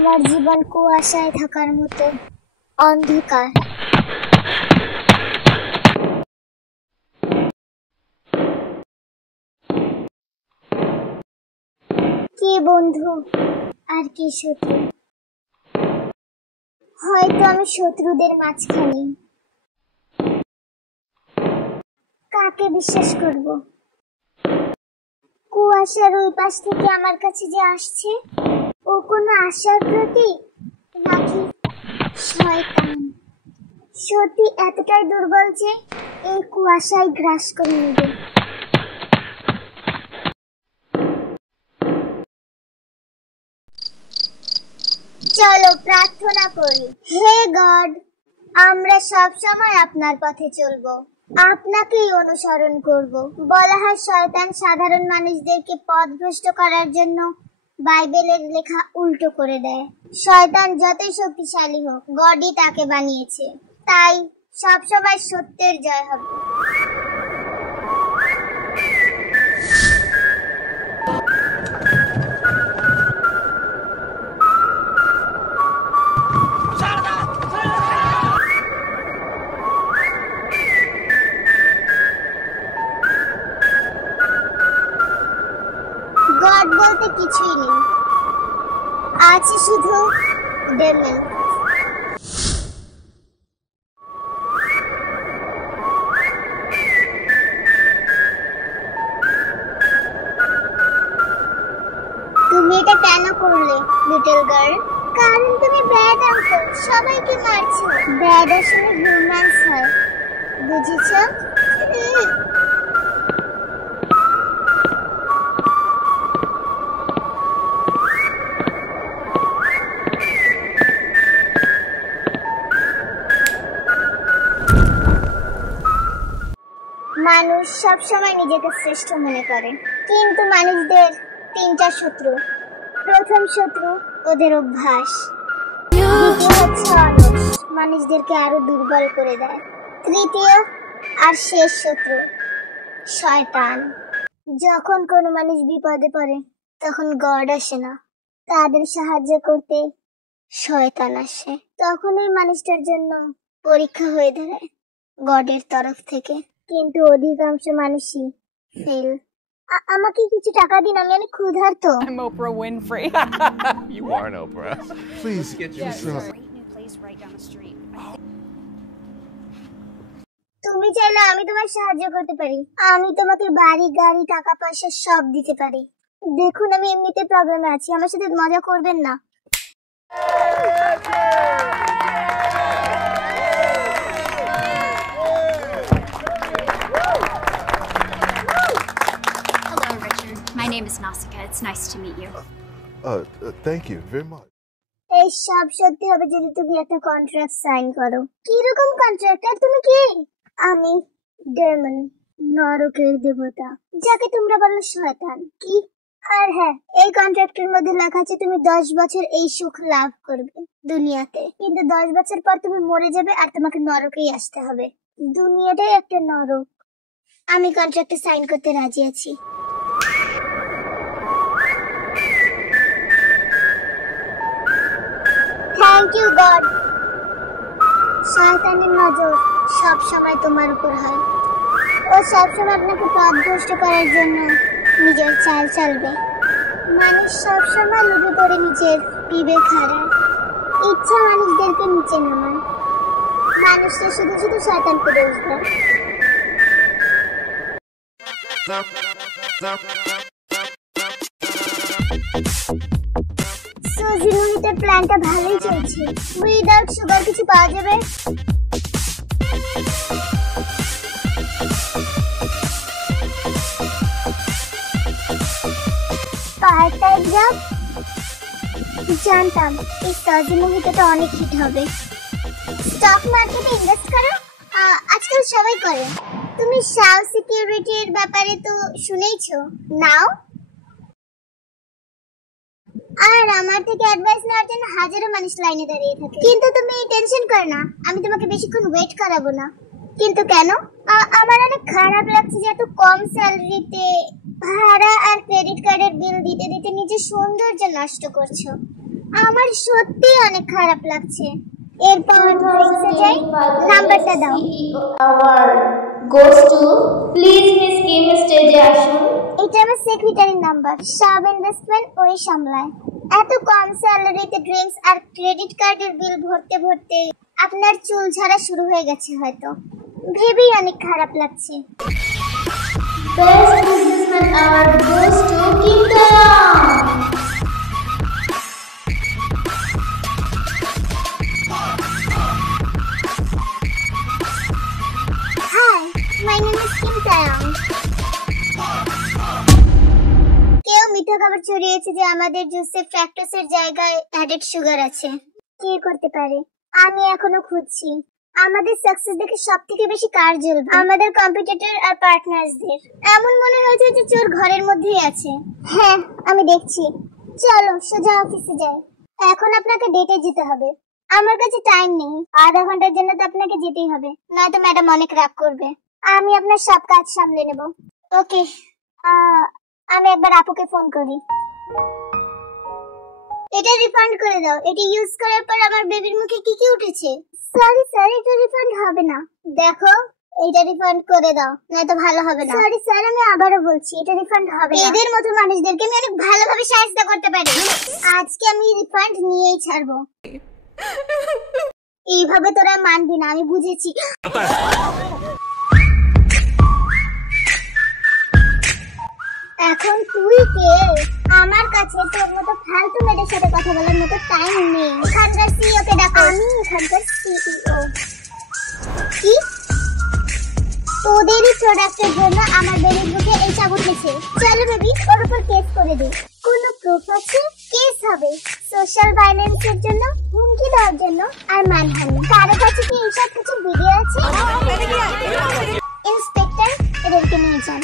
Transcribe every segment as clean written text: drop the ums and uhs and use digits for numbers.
আমার জীবন কুয়াশায় থাকার মতো অন্ধকার। কে বন্ধু আর কে শত্রু? হয়তো আমি শত্রুদের মাঝখানে। কাকে বিশ্বাস করব? কুয়াশার ওই পাশ থেকে আমার কাছে যে আসছে, ও কোনো আশার প্রতীক নাকি শয়তান? সত্যি এতটাই দুর্বল যে এই কুয়াশায় গ্রাস করে নেবে। চলো প্রার্থনা করি। হে গড, আমরা সব সময় আপনার পথে চলবো, আপনাকেই অনুসরণ করব। বলা হয় শয়তান সাধারণ মানুষদেরকে পথভ্রষ্ট করার জন্য বাইবেলের লেখা উল্টো করে দেয়। শয়তান যতই শক্তিশালী হোক, গডই তাকে বানিয়েছে, তাই সবসময় সত্যের জয় হবে। গড বলতে কিছুই নেই, আছে শুধু ডেমন। তুমি এটা কেন করলে লিটল গার্ল? কারণ তুমি ব্যাড আঙ্কেল, সবাইকে মারছো। ব্যাড আসলে হিউম্যানস হয়, বুঝেছো? মানুষ সবসময় নিজেকে শ্রেষ্ঠ মনে করে, কিন্তু মানুষদের তিনটা শত্রু। প্রথম শত্রু ওদের অভ্যাস, দ্বিতীয় হচ্ছে অলস, মানুষদেরকে আরো দুর্বল করে দেয়, তৃতীয় আর শেষ শত্রু শয়তান। যখন কোনো মানুষ বিপদে পড়ে তখন গড আসে না, তাদের সাহায্য করতে শয়তান আসে। তখন ওই মানুষটার জন্য পরীক্ষা হয়ে দাঁড়ায় গডের তরফ থেকে, কিন্তু অধিকাংশ মানুষই ফেল। আমাকে কিছু টাকা দিন, আমি অনেক ক্ষুধার্ত। I'm Oprah Winfrey. You aren't Oprah. Please, Get yes, your sir. New place right down the street. তুমি চাইলে আমি তোমার সাহায্য করতে পারি। আমি তোমাকে বাড়ি, গাড়ি, টাকা পয়সা সব দিতে পারি। দেখুন আমি এমনিতে প্রবলেমে আছি, আমার সাথে মজা করবেন না। Hello, Richard. My name is Nausicaa. It's nice to meet you. Thank you very much. এই সব সত্যি হবে যদি তুমি একটা কন্ট্রাক্ট সাইন করো। কি রকম কন্ট্রাক্ট? আর তুমি কি? আমি ডেমন, নরকের দেবতা, যাকে তোমরা বলো শয়তান। কি? আর হ্যাঁ, এই কন্ট্রাক্টের মধ্যে লেখা আছে তুমি 10 বছর এই সুখ লাভ করবে দুনিয়াতে, কিন্তু 10 বছর পর তুমি মরে যাবে আর তোমাকে নরকেই আসতে হবে। দুনিয়াটাই একটা নরক। আমি কন্ট্রাক্টে সাইন করতে রাজি আছি। Thank you God. শয়তানের নজর সব সময় তোমার উপর হয়, ও সবসময় আপনাকে পথভ্রষ্ট করার জন্য নিজের চাল চালবে। মানুষ সবসময় লোভে পড়ে নিজের বিবেক হারায়, ইচ্ছা মানুষদেরকে নিচে নামায়। মানুষরা শুধু শুধু শয়তানকে দোষ দেয়। সুজি মোহিতের প্ল্যানটা ভালোই চলছে। উইদাউট সুগার কিছু পাওয়া যাবে? Part time job? জানতাম এই সুজি মোহিতটা অনেক হিট হবে। স্টক মার্কেটে ইনভেস্ট করো? আজকাল সবাই করে। তুমি শাও সিকিউরিটির ব্যাপারে তো শুনেইছো, নাও। আর আমার থেকে অ্যাডভাইস নেওয়ার জন্য হাজারো মানুষ লাইনে দাঁড়িয়ে থাকে, কিন্তু তুমি টেনশন করো না, আমি তোমাকে বেশিক্ষণ ওয়েট করাবো না। কিন্তু কেন? আমার অনেক খারাপ লাগছে যে এত কম স্যালারিতে ভাড়া আর ক্রেডিট কার্ডের বিল দিতে দিতে নিজের সৌন্দর্য নষ্ট করছো। আমার সত্যি অনেক খারাপ লাগছে। এরপর ড্রিঙ্কসে যাই, নাম্বারটা দাও। Award goes to please Miss Kim stage আসুন। এটা আমার সেক্রেটারির নাম্বার। সব ইনভেস্টমেন্ট ওই সামলায়। এত কম স্যালারিতে ড্রিঙ্কস আর ক্রেডিট কার্ডের বিল ভরতে ভরতে আপনার চুল ঝরা শুরু হয়ে গেছে হয়তো। ভেবেই অনেক খারাপ লাগছে। Best businessman award goes to Kim Taeyong। Hi, my name is Kim Taeyong. কেউ মিথ্যা খবর ছড়িয়েছে যে আমাদের জুসে ফ্র্যাক্টোসের জায়গায় অ্যাডেড সুগার আছে। কে করতে পারে? আমি এখনো খুঁজছি। আমাদের সাকসেস দেখে সবথেকে বেশি কার জ্বলবে? আমাদের কম্পিটিটর আর পার্টনারসদের। এমন মনে হয়েছে যে চোর ঘরের মধ্যেই আছে। হ্যাঁ, আমি দেখছি। চলো সোজা অফিসে যাই। এখন আপনাকে ডেটে যেতে হবে। আমার কাছে টাইম নেই। আধা ঘন্টার জন্য তো আপনাকে যেতেই হবে, নয়তো ম্যাডাম অনেক রাগ করবে। আমি আপনার সব কাজ সামলে নেব। ওকে, আমি একবার আপুকে ফোন করি। এটা রিফান্ড করে দাও। এটা ইউজ করার পর আমার বেবির মুখে কি কি উঠেছে। সরি স্যার, এটা রিফান্ড হবে না। দেখো, এটা রিফান্ড করে দাও, নয়তো ভালো হবে না। সরি স্যার, আমি আবারও বলছি, এটা রিফান্ড হবে না। এদের মতো মানুষদেরকে আমি অনেক ভালোভাবে সাহায্য করতে পারি। আজকে আমি রিফান্ড নিয়েই ছাড়বো। এইভাবে তোরা মানবি না, আমি বুঝেছি। এখন তুই কে? আমার কাছে তোর মতো ফালতু মেয়েদের সাথে কথা বলার মতো টাইম নেই। এখানকার সিইও কে ডাকো। আমি এখানকার সিইও। কি? তোদেরই প্রোডাক্টের জন্য আমার বেবির বুকে এই চাপ উঠেছে। চলো বেবি, ওর উপর কেস করে দে। কোনো প্রুফ আছে? কেস হবে সোশ্যাল ভায়োলেন্সের জন্য, হুমকি দেওয়ার জন্য আর মানহানি। কারো কাছে কি এইসব কিছু ভিডিও আছে? ইন্সপেক্টর, এদেরকে নিয়ে যান।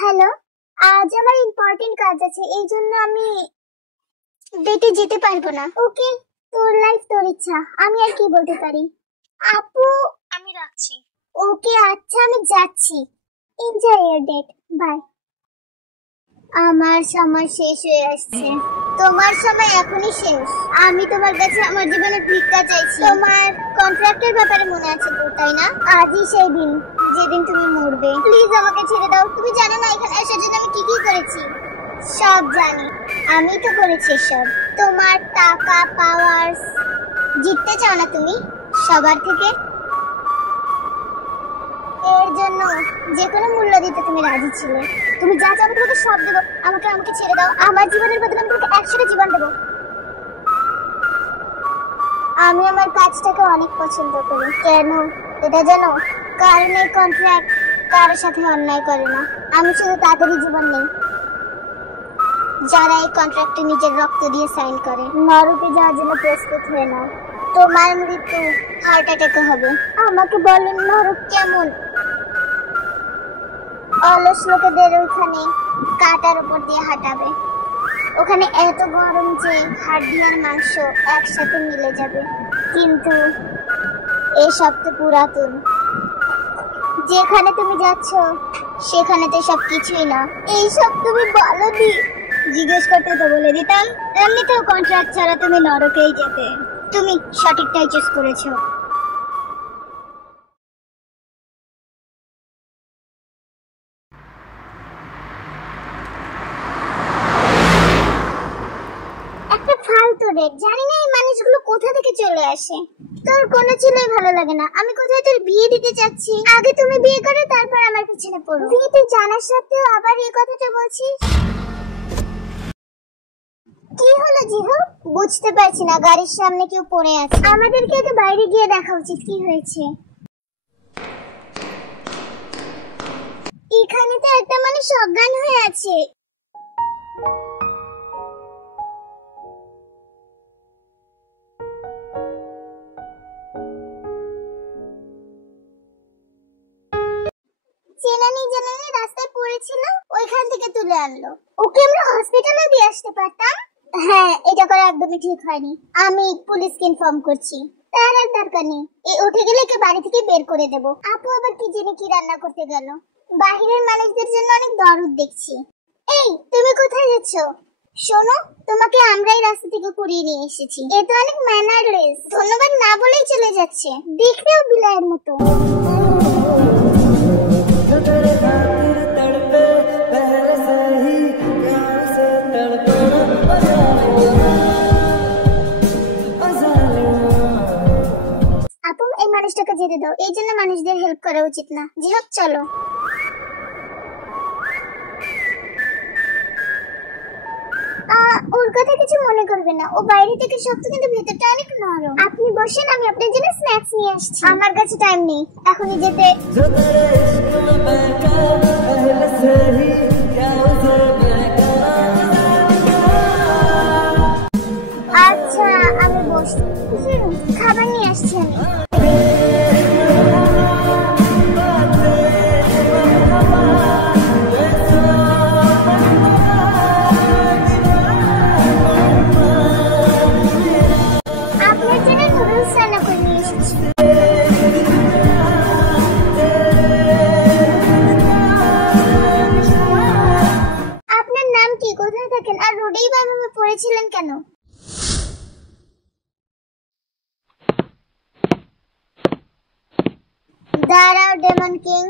হ্যালো, আজ আমার ইম্পর্টেন্ট কাজ আছে, এই জন্য আমি ডেটে যেতে পারবো না। ওকে, তোর লাইফ তোর ইচ্ছা, আমি আর কি বলতে পারি। আপু, আমি রাখছি। ওকে, আচ্ছা আমি যাচ্ছি। Enjoy your date, bye. আমার সময় শেষ হয়ে আসছে। তোমার সময় এখনই শেষ। আমি তোমার কাছে আমার জীবনে ভিক্ষা চাইছি। তোমার কন্ট্রাক্টের ব্যাপারে মনে আছে তো, তাই না? আজই সেই দিন যেদিন তুমি মরবে। প্লিজ আমাকে ছেড়ে দাও। তুমি জানো না এখানে আসার জন্য আমি কি কি করেছি? সব জানি, আমি তো করেছি সব। তোমার টাকা, পাওয়ার্স জিততে চাও না তুমি সবার থেকে? এর জন্য যে কোনো মূল্য দিতে তুমি রাজি ছিলে। তুমি যা চাও তোমাকে সব দেবো। আমাকে ছেড়ে দাও। আমার জীবনের বদলে আমি তোমাকে 100টা জীবন দেবো। আমি আমার কাজটাকে অনেক পছন্দ করি। কেন এটা জানো? কারণ এই কন্ট্রাক্ট কারোর সাথে অন্যায় করে না। আমি শুধু তাদেরই জীবন নেই যারা এই কন্ট্রাক্টে নিজের রক্ত দিয়ে সাইন করে। নরকে যাওয়ার জন্য প্রস্তুত হয়ে নাও। তোমার মৃত্যু হার্ট অ্যাটাকে হবে। আমাকে বলেন নরক কেমন? অলস লোকেদের ওইখানে কাটার উপর দিয়ে হাঁটাবে। ওখানে এত গরম যে হাড়ি আর মাংস একসাথে মিলে যাবে। কিন্তু এসব তো পুরাতন। যেখানে তুমি যাচ্ছ সেখানে তো সব কিছুই না। এইসব তুমি বলনি, জিজ্ঞেস করতে তো বলে দিতাম। এমনিতেও কন্ট্রাক্ট ছাড়া তুমি নরকেই যেতে। তুমি সঠিকটাই চুজ করেছো। একটা ফালতু রেট, জানি না এই মানুষগুলো কোথা থেকে চলে আসে। তোর কোনো ছেলেই ভালো লাগে না। আমি কোথায় তোর বিয়ে দিতে চাচ্ছি, আগে তুমি বিয়ে করো তারপর আমার পিছনে পড়ো। বিয়ে তুই জানার সত্ত্বেও আবার এই কথাটা বলছিস। কি হলো জিহু? বুঝতে পারছি না, গাড়ির সামনে কেউ পড়ে আছে। আমাদেরকে আগে বাইরে গিয়ে দেখা উচিত কি হয়েছে। এখানে তো একটা মানুষ অজ্ঞান হয়ে আছে। চেনানি জানানি রাস্তায় পড়েছিল, ওইখান থেকে তুলে আনলো। ওকে আমরা হসপিটালে দিয়ে আসতে পারতাম। হ্যাঁ, এটা করা একদমই ঠিক হয়নি। আমি পুলিশকে ইনফর্ম করছি। তার আর দরকার নেই, এই উঠে গেলে কে বাড়ি থেকে বের করে দেব। আপু আবার কি জেনে কি রান্না করতে গেল। বাহিরের মানুষদের জন্য অনেক দরদ দেখছি। এই তুমি কোথায় যাচ্ছ? শোনো, তোমাকে আমরাই রাস্তা থেকে কুড়িয়ে নিয়ে এসেছি। এ তো অনেক ম্যানারলেস, ধন্যবাদ না বলেই চলে যাচ্ছে, দেখলেও বিলায়ের মতো। আপু এই মানুষটাকে যেতে দাও, এই জন্য মানুষদের হেল্প করা উচিত না। জি হোক, চলো। ওর কথা কিছু মনে করবে না, ও বাইরে থেকে শক্ত কিন্তু ভেতরটা অনেক নরম। আপনি বসেন, আমি আপনার জন্য স্ন্যাক্স নিয়ে আসছি। আমার কাছে টাইম নেই এখনই যেতে। আচ্ছা আমি বসছি, খাবার নিয়ে আসছি আমি। আপনার নাম কি, কোথায় থাকেন, আর রোডেই বা এভাবে পড়েছিলেন কেন? দাঁড়াও ডেমন কিং।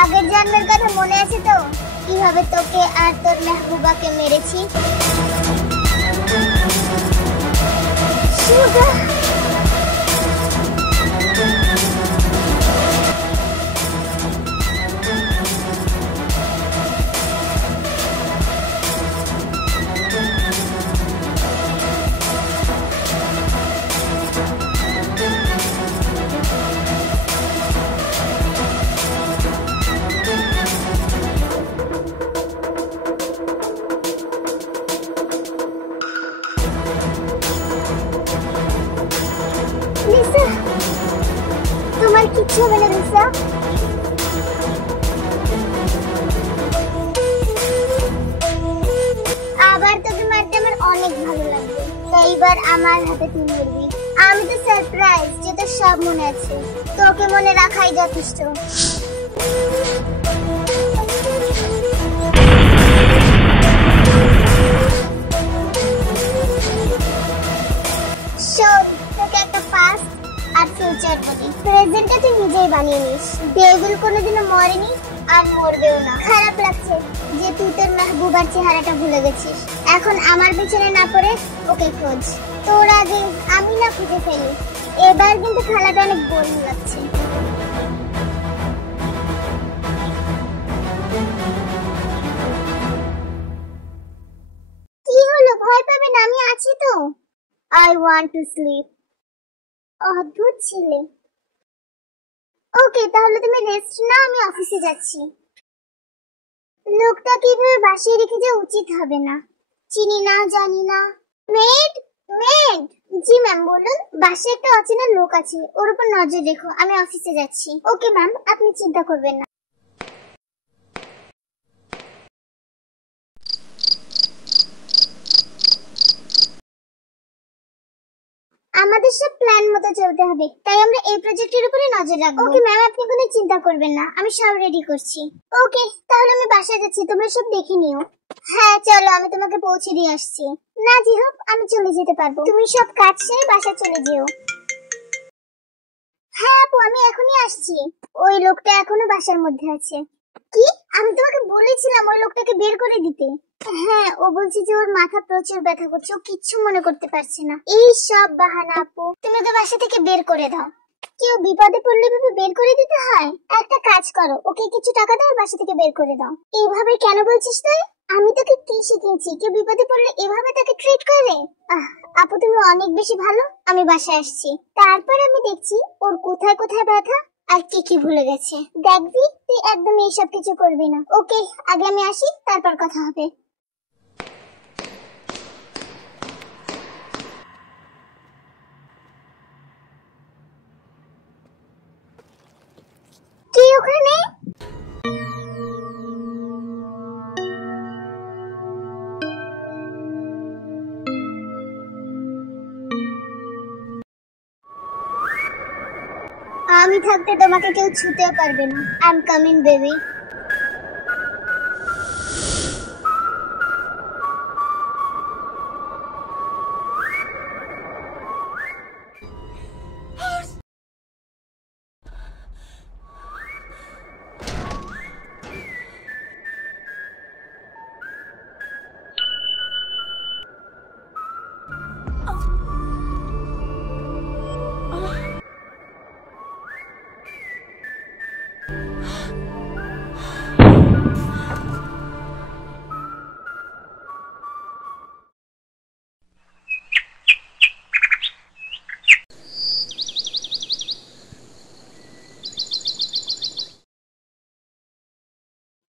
আগের জন্মের কথা মনে আছে তো, কিভাবে তোকে আর তোর মেহবুবাকে মেরেছি? লিসা, তোমার কিচ্ছু হবে না লিসা। আবার তোকে মারতে আমার অনেক ভালো লাগবে, এইবার আমার হাতে তুই মরবি। আমি তো সারপ্রাইজ যে তোর সব মনে আছে, তোকে মনে রাখাই যথেষ্ট। আর ফিউচার বলি, প্রেজেন্টটা তুই নিজেই বানিয়ে নিস। বেগুল কোনোদিনও মরেনি আর মরবেও না। খারাপ লাগছে যে তুই তোর মেহবুবার চেহারাটা ভুলে গেছিস। এখন আমার পিছনে না পড়ে ওকে খোঁজ, তোর আগে আমি না খুঁজে ফেলি। এবার কিন্তু খেলাটা অনেক বোরিং লাগছে। কি হলো, ভয় পাবে না, আমি আছি তো। I want to sleep. অদ্ভুত ছেলে। ওকে তাহলে তুমি রেস্ট নাও, আমি অফিসে যাচ্ছি। লোকটা কিভাবে বাসিয়ে রেখে যাওয়া উচিত হবে না, চিনি না জানি না। Made made. জি ম্যাম বলুন। বাসায় একটা অচেনা লোক আছে, ওর উপর নজর রেখো, আমি অফিসে যাচ্ছি। ওকে ম্যাম, আপনি চিন্তা করবেন না। আমাদের সব প্ল্যান মতো চলতে হবে, তাই আমরা এই প্রজেক্টের উপরে নজর রাখবো। ওকে ম্যাম, আপনি কোনো চিন্তা করবেন না, আমি সব রেডি করছি। ওকে তাহলে আমি বাসায় যাচ্ছি, তোমরা সব দেখে নিও। হ্যাঁ চলো, আমি তোমাকে পৌঁছে দিয়ে আসছি। না জি হোক, আমি চলে যেতে পারবো, তুমি সব কাজ সেরে বাসায় চলে যেও। হ্যাঁ আপু, আমি এখনই আসছি। ওই লোকটা এখনো বাসার মধ্যে আছে। কি? আমি তোমাকে বলেছিলাম ওই লোকটাকে বের করে দিতে। হ্যাঁ, ও বলছে যে ওর মাথা প্রচুর ব্যথা করছে, ও কিচ্ছু মনে করতে পারছে না। এই সব বাহানা আপু, তুমি ওকে বাসা থেকে বের করে দাও। কেউ বিপদে পড়লে ভাবে বের করে দিতে হয়? একটা কাজ করো, ওকে কিছু টাকা দাও, বাসা থেকে বের করে দাও। এইভাবে কেন বলছিস তুই? আমি তোকে কি শিখিয়েছি কেউ বিপদে পড়লে এভাবে তাকে ট্রিট করে? আপু তুমি অনেক বেশি ভালো, আমি বাসায় আসছি, তারপর আমি দেখছি ওর কোথায় কোথায় ব্যথা আর কি কি ভুলে গেছে। দেখবি তুই একদম এইসব কিছু করবি না। ওকে আগে আমি আসি, তারপর কথা হবে। ওখানে? আমি থাকতে তোমাকে কেউ ছুতেও পারবে না। I am coming baby.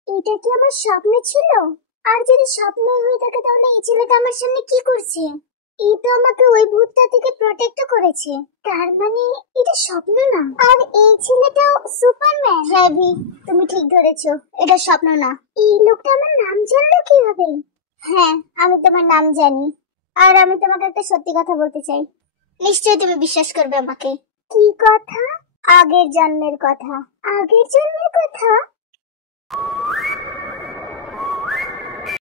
এটা কি আমার স্বপ্নে ছিল? আর যদি স্বপ্নই হয়ে থাকে তাহলে এই ছেলেটা আমার সামনে কি করছে? এই তো আমাকে ওই ভূতটা থেকে প্রোটেক্ট করেছে। তার মানে এটা স্বপ্ন না। আর এই ছেলেটাও সুপারম্যান। হ্যাঁ ভি, তুমি ঠিক ধরেছো, এটা স্বপ্ন না। এই লোকটা আমার নাম জানলো কিভাবে? হ্যাঁ, আমি তোমার নাম জানি। আর আমি তোমাকে একটা সত্যি কথা বলতে চাই। নিশ্চয়ই তুমি বিশ্বাস করবে আমাকে। কি কথা? আগের জন্মের কথা। আগের জন্মের কথা?